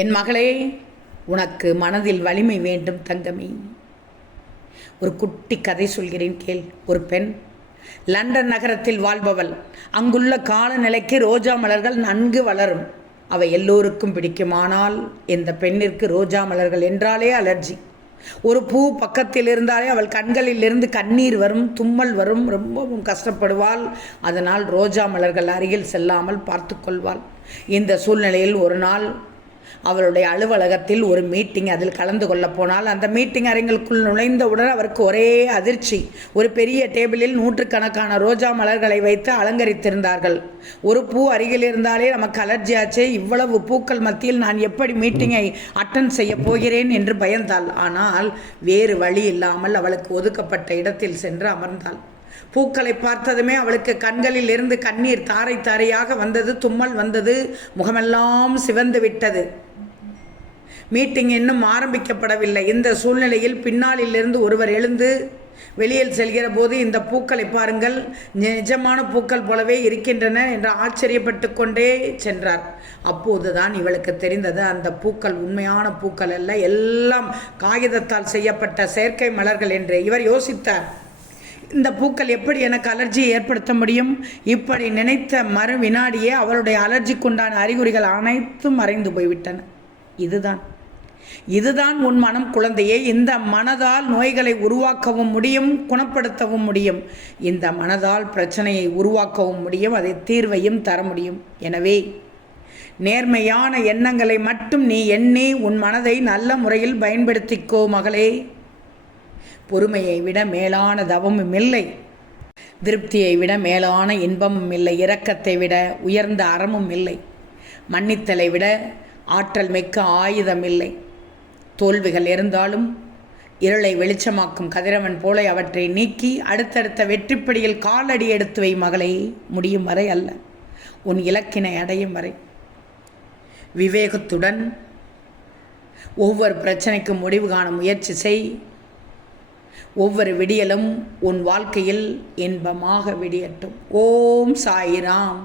என் மகளே, உனக்கு மனதில் வலிமை வேண்டும் தங்கமே. ஒரு குட்டி கதை சொல்கிறேன் கேள். ஒரு பெண் லண்டன் நகரத்தில் வாழ்பவள். அங்குள்ள காலநிலைக்கு ரோஜா மலர்கள் நன்கு வளரும். அவை எல்லோருக்கும் பிடிக்குமானால் இந்த பெண்ணிற்கு ரோஜா மலர்கள் என்றாலே அலர்ஜி. ஒரு பூ பக்கத்தில் இருந்தாலே அவள் கண்களில் இருந்து கண்ணீர் வரும், தும்மல் வரும், ரொம்பவும் கஷ்டப்படுவாள். அதனால் ரோஜா மலர்கள் அருகில் செல்லாமல் பார்த்து கொள்வாள். இந்த சூழ்நிலையில் ஒரு நாள் அவருடைய அலுவலகத்தில் ஒரு மீட்டிங், அதில் கலந்து கொள்ள போனால் அந்த மீட்டிங் அரங்கிற்குள் நுழைந்தவுடன் அவருக்கு ஒரே அதிர்ச்சி. ஒரு பெரிய டேபிளில் நூற்றுக்கணக்கான ரோஜா மலர்களை வைத்து அலங்கரித்திருந்தார்கள். ஒரு பூ அருகில் இருந்தாலே நமக்கு அலர்ஜி ஆச்சே, இவ்வளவு பூக்கள் மத்தியில் நான் எப்படி மீட்டிங்கை அட்டன் செய்ய போகிறேன் என்று பயந்தாள். ஆனால் வேறு வழி இல்லாமல் அவளுக்கு ஒதுக்கப்பட்ட இடத்தில் சென்று அமர்ந்தாள். பூக்களை பார்த்ததுமே அவளுக்கு கண்களில் இருந்து கண்ணீர் தாரை தாரையாக வந்தது, தும்மல் வந்தது, முகமெல்லாம் சிவந்து விட்டது. மீட்டிங் இன்னும் ஆரம்பிக்கப்படவில்லை. இந்த சூழ்நிலையில் பின்னாளிலிருந்து ஒருவர் எழுந்து வெளியில் செல்கிற போது, இந்த பூக்களை பாருங்கள், நிஜமான பூக்கள் போலவே இருக்கின்றன என்று ஆச்சரியப்பட்டு கொண்டே சென்றார். அப்போதுதான் இவளுக்கு தெரிந்தது, அந்த பூக்கள் உண்மையான பூக்கள் அல்ல, எல்லாம் காகிதத்தால் செய்யப்பட்ட செயற்கை மலர்கள் என்று. இவர் யோசித்தார், இந்த பூக்கள் எப்படி எனக்கு அலர்ஜியை ஏற்படுத்த முடியும்? இப்படி நினைத்த மறு வினாடியே அவளுடைய அலர்ஜிக்குண்டான அறிகுறிகள் அனைத்தும் மறைந்து போய்விட்டன. இதுதான் உன் மனம் குழந்தையே. இந்த மனதால் நோய்களை உருவாக்கவும் முடியும், குணப்படுத்தவும் முடியும். இந்த மனதால் பிரச்சனையை உருவாக்கவும் முடியும், அதை தீர்வையும் தர முடியும். எனவே நேர்மையான எண்ணங்களை மட்டும் நீ எண்ணி உன் மனதை நல்ல முறையில் பயன்படுத்திக்கோ மகளே. பொறுமையை விட மேலான தவமும் இல்லை, திருப்தியை விட மேலான இன்பமும் இல்லை, இரக்கத்தை விட உயர்ந்த அறமும் இல்லை, மன்னித்தலை விட ஆற்றல் மிக்க ஆயுதம் இல்லை. தோல்விகள் இருந்தாலும் இருளை வெளிச்சமாக்கும் கதிரவன் போல அவற்றை நீக்கி அடுத்தடுத்த வெற்றிப்படியில் காலடி எடுத்து வை மகளே. முடியும் வரை அல்ல, உன் இலக்கினை அடையும் வரை. விவேகத்துடன் ஒவ்வொரு பிரச்சனைக்கும் முடிவு காண முயற்சி செய். ஒவ்வொரு விடியலும் உன் வாழ்க்கையில் இன்பமாக விடியட்டும். ஓம் சாய்ராம்.